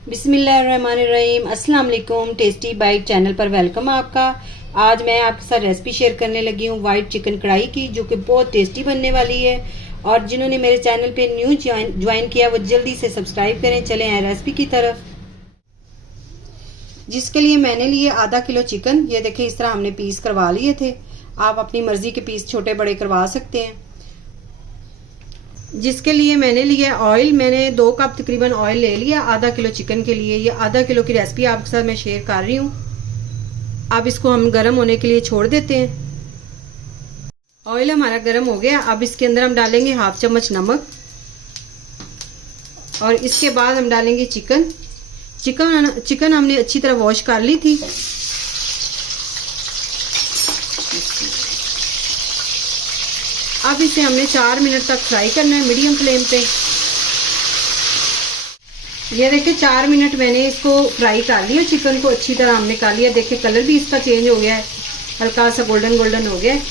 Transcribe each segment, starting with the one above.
बिस्मिल्लाहिर्रहमानिर्रहीम। अस्सलाम वालेकुम। टेस्टी बाइट चैनल पर वेलकम आपका। आज मैं आपके साथ रेसिपी शेयर करने लगी हूँ वाइट चिकन कढ़ाई की, जो कि बहुत टेस्टी बनने वाली है। और जिन्होंने मेरे चैनल पे न्यू ज्वाइन किया वो जल्दी से सब्सक्राइब करें। चले हैं रेसिपी की तरफ। जिसके लिए मैंने लिए आधा किलो चिकन। ये देखिए इस तरह हमने पीस करवा लिए थे। आप अपनी मर्जी के पीस छोटे बड़े करवा सकते हैं। जिसके लिए मैंने लिया ऑयल, मैंने 2 कप तकरीबन ऑयल ले लिया आधा किलो चिकन के लिए। ये आधा किलो की रेसिपी आपके साथ मैं शेयर कर रही हूँ। अब इसको हम गर्म होने के लिए छोड़ देते हैं। ऑयल हमारा गर्म हो गया। अब इसके अंदर हम डालेंगे 1/2 चम्मच नमक और इसके बाद हम डालेंगे चिकन हमने अच्छी तरह वॉश कर ली थी। अब इसे हमने 4 मिनट तक फ्राई करना है मीडियम फ्लेम पे। ये देखिए 4 मिनट मैंने इसको फ्राई कर लिया। चिकन को अच्छी तरह हमने कर लिया। देखिए कलर भी इसका चेंज हो गया है, हल्का सा गोल्डन गोल्डन हो गया है।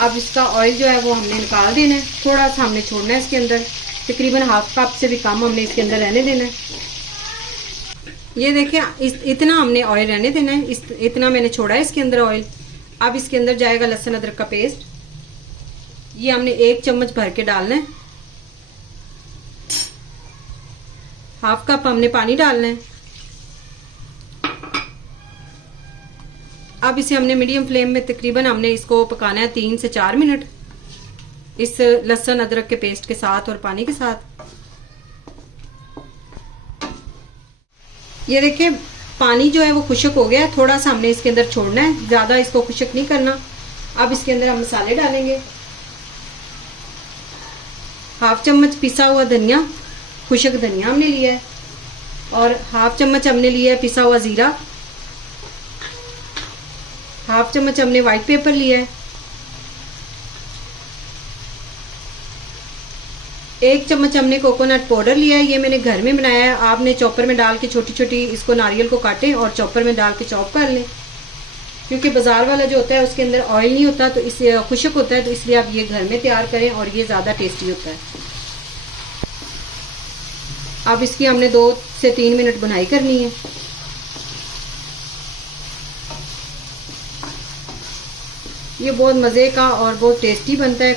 अब इसका ऑयल जो है वो हमने निकाल देना है। थोड़ा सा हमने छोड़ना है इसके अंदर, तकरीबन 1/2 कप से भी कम हमने इसके अंदर रहने देना है। ये देखिए इतना हमने ऑयल रहने देना है। इतना मैंने छोड़ा है इसके अंदर ऑयल। अब इसके अंदर जाएगा लहसुन अदरक का पेस्ट। ये हमने 1 चम्मच भर के डालना है। 1/2 कप हमने पानी डालना है। अब इसे हमने मीडियम फ्लेम में तकरीबन हमने इसको पकाना है 3 से 4 मिनट, इस लहसुन अदरक के पेस्ट के साथ और पानी के साथ। ये देखिए पानी जो है वो खुश्क हो गया। थोड़ा सा हमने इसके अंदर छोड़ना है, ज्यादा इसको खुश्क नहीं करना। अब इसके अंदर हम मसाले डालेंगे। 1/2 चम्मच पिसा हुआ धनिया, खुश्क धनिया हमने लिया है। और 1/2 चम्मच हमने लिया है पिसा हुआ जीरा। 1/2 चम्मच हमने व्हाइट पेपर लिया है। 1 चम्मच हमने कोकोनट पाउडर लिया है। ये मैंने घर में बनाया है। आपने चॉपर में डाल के छोटी छोटी इसको नारियल को काटें और चॉपर में डाल के चॉप कर लें, क्योंकि बाजार वाला जो होता है उसके अंदर ऑयल नहीं होता, तो इससे खुश्क होता है। तो इसलिए आप ये घर में तैयार करें और ये ज़्यादा टेस्टी होता है। अब इसकी हमने 2 से 3 मिनट बुनाई करनी है। ये बहुत मज़े का और बहुत टेस्टी बनता है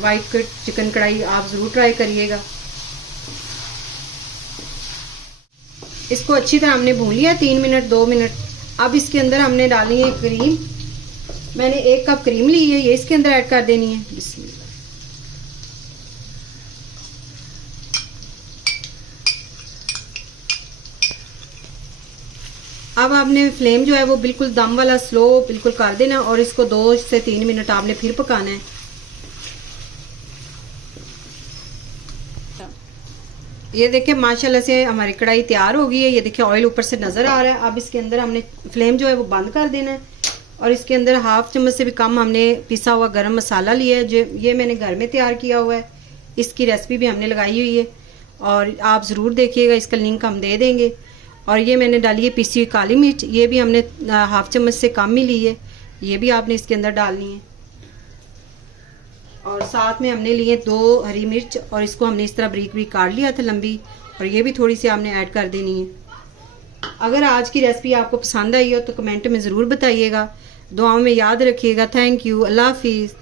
वाइट चिकन कढ़ाई। आप ज़रूर ट्राई करिएगा। इसको अच्छी तरह हमने भून लिया 3 मिनट 2 मिनट। अब इसके अंदर हमने डाली है क्रीम। मैंने 1 कप क्रीम ली है, ये इसके अंदर ऐड कर देनी है। बिस्मिल्लाह। अब आपने फ्लेम जो है वो बिल्कुल दम वाला स्लो बिल्कुल कर देना और इसको 2 से 3 मिनट आपने फिर पकाना है। ये देखिए माशाल्लाह से हमारी कढ़ाई तैयार हो गई है। ये देखिए ऑयल ऊपर से नज़र आ रहा है। अब इसके अंदर हमने फ्लेम जो है वो बंद कर देना है और इसके अंदर 1/2 चम्मच से भी कम हमने पिसा हुआ गरम मसाला लिया है, जो ये मैंने घर में तैयार किया हुआ है। इसकी रेसिपी भी हमने लगाई हुई है और आप ज़रूर देखिएगा, इसका लिंक हम दे देंगे। और ये मैंने डाली है पिसी हुई काली मिर्च, ये भी हमने 1/2 चम्मच से कम ही ली है। ये भी आपने इसके अंदर डालनी है। और साथ में हमने लिए 2 हरी मिर्च और इसको हमने इस तरह बारीक बारीक काट लिया था लंबी, और ये भी थोड़ी सी आपने ऐड कर देनी है। अगर आज की रेसिपी आपको पसंद आई हो तो कमेंट में ज़रूर बताइएगा। दुआओं में याद रखिएगा। Thank you. अल्लाह हाफिज़।